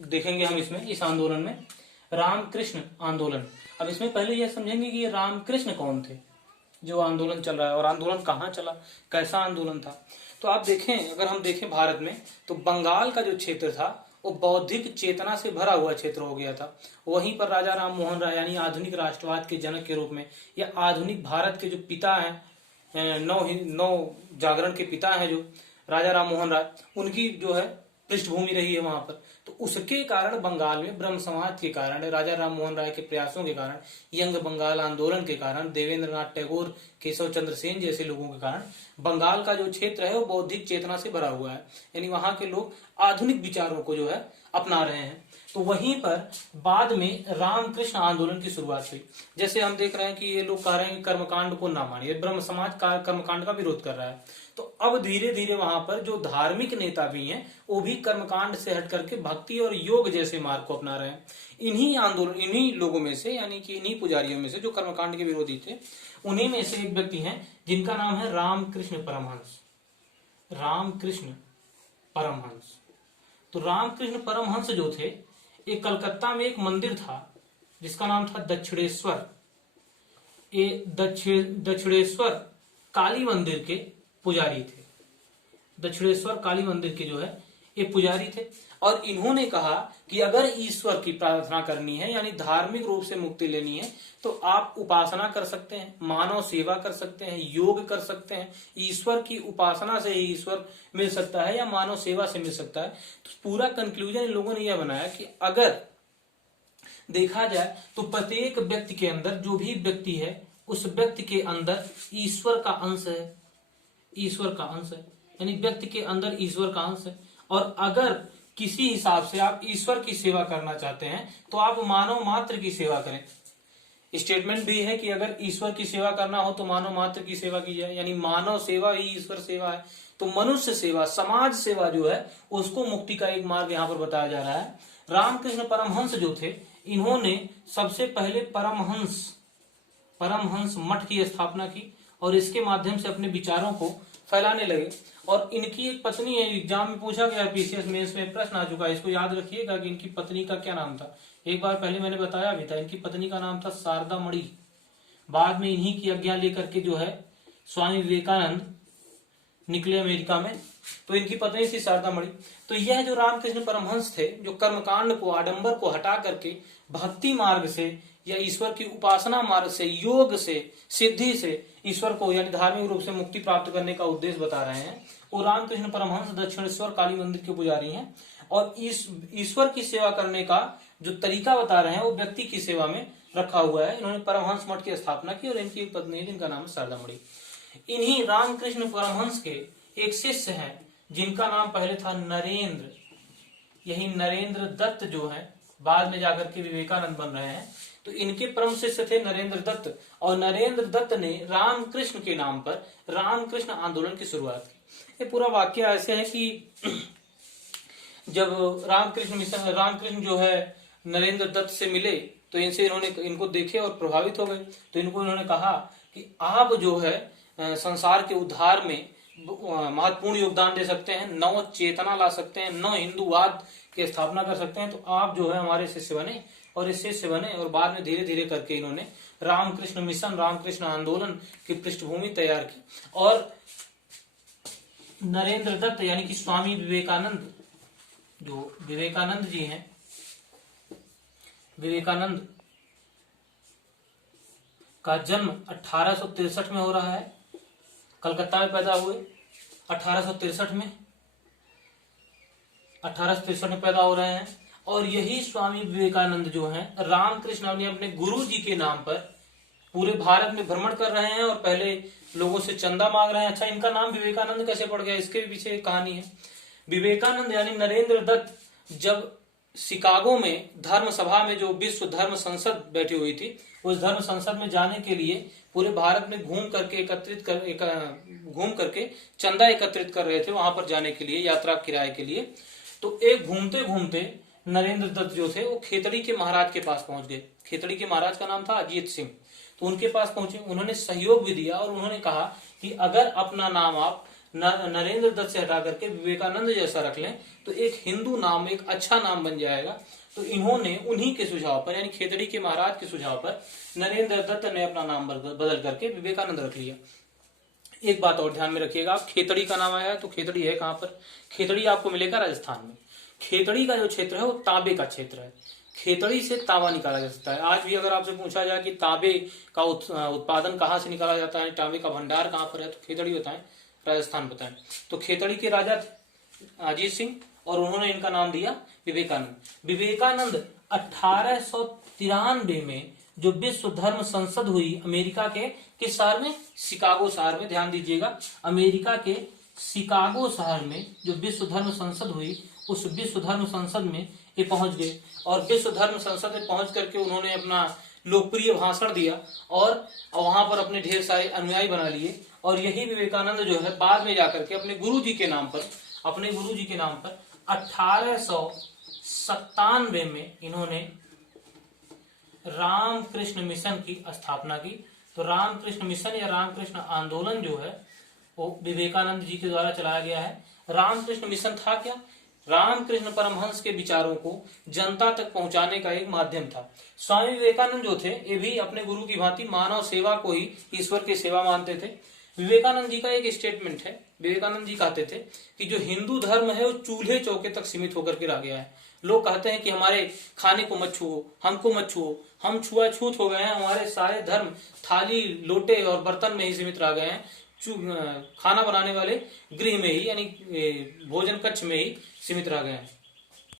देखेंगे हम इसमें, इस आंदोलन में रामकृष्ण आंदोलन। अब इसमें पहले यह समझेंगे कि ये रामकृष्ण कौन थे, जो आंदोलन चल रहा है, और आंदोलन कहाँ चला, कैसा आंदोलन था। तो आप देखें, अगर हम देखें भारत में, तो बंगाल का जो क्षेत्र था वो बौद्धिक चेतना से भरा हुआ क्षेत्र हो गया था। वहीं पर राजा राम मोहन राय यानी आधुनिक राष्ट्रवाद के जनक के रूप में, या आधुनिक भारत के जो पिता हैं, नौ जागरण के पिता हैं जो राजा राम मोहन राय, उनकी जो है पृष्ठभूमि रही है वहां पर। तो उसके कारण बंगाल में ब्रह्म समाज के कारण, राजा राम मोहन राय के प्रयासों के कारण, यंग बंगाल आंदोलन के कारण, देवेंद्र नाथ टैगोर, केशव चंद्र सेन जैसे लोगों के कारण बंगाल का जो क्षेत्र है वो बौद्धिक चेतना से भरा हुआ है। यानी वहां के लोग आधुनिक विचारों को जो है अपना रहे हैं। तो वहीं पर बाद में रामकृष्ण आंदोलन की शुरुआत हुई। जैसे हम देख रहे हैं कि ये लोग कह रहे हैं कि कर्मकांड को ना मानिए, ब्रह्म समाज का कर्मकांड का विरोध कर रहा है। तो अब धीरे धीरे वहां पर जो धार्मिक नेता भी हैं वो भी कर्मकांड से हट करके भक्ति और योग जैसे मार्ग को अपना रहे हैं। इन्हीं लोगों में से, यानी कि इन्हीं पुजारियों में से जो कर्मकांड के विरोधी थे, उन्हीं में से एक व्यक्ति हैं जिनका नाम है रामकृष्ण परमहंस। रामकृष्ण परमहंस। तो रामकृष्ण परमहंस जो थे, एक कलकत्ता में एक मंदिर था जिसका नाम था दक्षिणेश्वर। ये दक्षिणेश्वर काली मंदिर के पुजारी थे। दक्षिणेश्वर काली मंदिर के जो है ये पुजारी थे। और इन्होंने कहा कि अगर ईश्वर की प्रार्थना करनी है, यानी धार्मिक रूप से मुक्ति लेनी है, तो आप उपासना कर सकते हैं, मानव सेवा कर सकते हैं, योग कर सकते हैं। ईश्वर की उपासना से ही ईश्वर मिल सकता है या मानव सेवा से मिल सकता है। तो पूरा कंक्लूजन इन लोगों ने यह बनाया कि अगर देखा जाए तो प्रत्येक व्यक्ति के अंदर, जो भी व्यक्ति है, उस व्यक्ति के अंदर ईश्वर का अंश है। ईश्वर का अंश है, यानी व्यक्ति के अंदर ईश्वर का अंश है। और अगर किसी हिसाब से आप ईश्वर की सेवा करना चाहते हैं तो आप मानव मात्र की सेवा करें। स्टेटमेंट भी है कि अगर ईश्वर की सेवा करना हो तो मानव मात्र की सेवा की जाए, यानी मानव सेवा ही ईश्वर सेवा है। तो मनुष्य सेवा, समाज सेवा जो है, उसको मुक्ति का एक मार्ग यहाँ पर बताया जा रहा है। रामकृष्ण परमहंस जो थे, इन्होंने सबसे पहले परमहंस मठ की स्थापना की और इसके माध्यम से अपने विचारों को फैलाने लगे। और इनकी एक पत्नी है, एग्जाम में पूछा गया, पीसीएस मेंस में प्रश्न आ चुका है, इसको याद रखिएगा कि इनकी पत्नी का क्या नाम था। एक बार पहले मैंने बताया भी था, इनकी पत्नी का नाम था शारदा मणि। बाद में इन्हीं की आज्ञा लेकर के जो है स्वामी विवेकानंद निकले अमेरिका में, तो इनकी पत्नी थी शारदा मणि। तो यह जो रामकृष्ण परमहंस थे, जो कर्मकांड को, आडंबर को हटा करके भक्ति मार्ग से या ईश्वर की उपासना मार्ग से, योग से, सिद्धि से ईश्वर को यानी धार्मिक रूप से मुक्ति प्राप्त करने का उद्देश्य बता रहे हैं, वो रामकृष्ण परमहंस दक्षिणेश्वर काली मंदिर के पुजारी हैं। और ईश्वर की सेवा करने का जो तरीका बता रहे हैं वो व्यक्ति की सेवा में रखा हुआ है। इन्होंने परमहंस मठ की स्थापना की और इनकी एक पत्नी है जिनका नाम है शारदा मणि। इन्हीं रामकृष्ण परमहंस के एक शिष्य हैं जिनका नाम पहले था नरेंद्र। यही नरेंद्र दत्त जो है बाद में जाकर के विवेकानंद बन रहे हैं। तो इनके परम शिष्य थे नरेंद्र दत्त, और नरेंद्र दत्त ने रामकृष्ण के नाम पर रामकृष्ण आंदोलन की शुरुआत की। ये पूरा वाक्य ऐसे है कि जब रामकृष्ण जो है नरेंद्र दत्त से मिले तो इनको देखे और प्रभावित हो गए। तो इन्होंने कहा कि आप जो है संसार के उद्धार में महत्वपूर्ण योगदान दे सकते हैं, नव चेतना ला सकते हैं, नव हिंदूवाद की स्थापना कर सकते हैं। तो आप जो है हमारे शिष्य बने, और इस शिष्य बने। और बाद में धीरे धीरे करके इन्होंने रामकृष्ण मिशन, रामकृष्ण आंदोलन की पृष्ठभूमि तैयार की। और नरेंद्र दत्त यानी कि स्वामी विवेकानंद, जो विवेकानंद जी हैं, विवेकानंद का जन्म 1863 में हो रहा है। कलकत्ता में पैदा हुए 1863 में पैदा हो रहे हैं। और यही स्वामी विवेकानंद जो हैं, रामकृष्ण ने अपने गुरु जी के नाम पर पूरे भारत में भ्रमण कर रहे हैं और पहले लोगों से चंदा मांग रहे हैं। अच्छा, इनका नाम विवेकानंद कैसे पड़ गया, इसके पीछे एक कहानी है। विवेकानंद यानी नरेंद्र दत्त जब शिकागो में धर्म सभा में, जो विश्व धर्म संसद बैठी हुई थी, उस धर्म संसद में जाने के लिए पूरे भारत में घूम करके चंदा एकत्रित कर रहे थे वहां पर जाने के लिए, यात्रा किराए के लिए। तो एक घूमते घूमते नरेंद्र दत्त जो थे वो खेतड़ी के महाराज के पास पहुंच गए। खेतड़ी के महाराज का नाम था अजीत सिंह। तो उनके पास पहुंचे, उन्होंने सहयोग भी दिया और उन्होंने कहा कि अगर अपना नाम आप नरेंद्र दत्त से हटा करके विवेकानंद जैसा रख लें तो एक हिंदू नाम, एक अच्छा नाम बन जाएगा। तो इन्होंने उन्हीं के सुझाव पर, यानी खेतड़ी के महाराज के सुझाव पर नरेंद्र दत्त ने अपना नाम बदल करके विवेकानंद रख लिया। एक बात और ध्यान में रखिएगा, खेतड़ी का नाम आया है तो खेतड़ी है कहां पर? खेतड़ी आपको मिलेगा राजस्थान में। खेतड़ी का जो क्षेत्र है वो तांबे का क्षेत्र है। खेतड़ी से तांबा निकाला जा सकता है। आज भी अगर आपसे पूछा जाए कि तांबे का उत्पादन कहाँ से निकाला जाता है, तांबे का भंडार कहाँ पर है, तो खेतड़ी बताएं, राजस्थान बताएं। तो खेतड़ी के राजा अजीत सिंह और उन्होंने इनका नाम दिया विवेकानंद। विवेकानंद 1893 में जो विश्व धर्म संसद हुई अमेरिका के किस शहर में? शिकागो शहर में। ध्यान दीजिएगा, अमेरिका के शिकागो शहर में जो विश्व धर्म संसद हुई, उस विश्व धर्म संसद में ये पहुंच गए और विश्व धर्म संसद में पहुंच करके उन्होंने अपना लोकप्रिय भाषण दिया और वहां पर अपने ढेर सारे अनुयायी बना लिए। और यही विवेकानंद जो है बाद में जाकर के अपने गुरु जी के नाम पर 1897 में इन्होंने रामकृष्ण मिशन की स्थापना की। तो रामकृष्ण मिशन या रामकृष्ण आंदोलन जो है वो विवेकानंद जी के द्वारा चलाया गया है। रामकृष्ण मिशन था क्या? रामकृष्ण परमहंस के विचारों को जनता तक पहुंचाने का एक माध्यम था। स्वामी विवेकानंद जो थे ये भी अपने गुरु की भांति मानव सेवा को ही ईश्वर की सेवा मानते थे। विवेकानंद जी का एक स्टेटमेंट है, विवेकानंद जी कहते थे कि जो हिंदू धर्म है वो चूल्हे चौके तक सीमित होकर के रह गया है। लोग कहते हैं कि हमारे खाने को मत छुओ, हमको मत छुओ, हम छुआछूत हो गए हैं, हमारे सारे धर्म थाली लोटे और बर्तन में ही सीमित रह गए हैं, खाना बनाने वाले गृह में ही यानी भोजन कक्ष में ही सीमित रह गए हैं।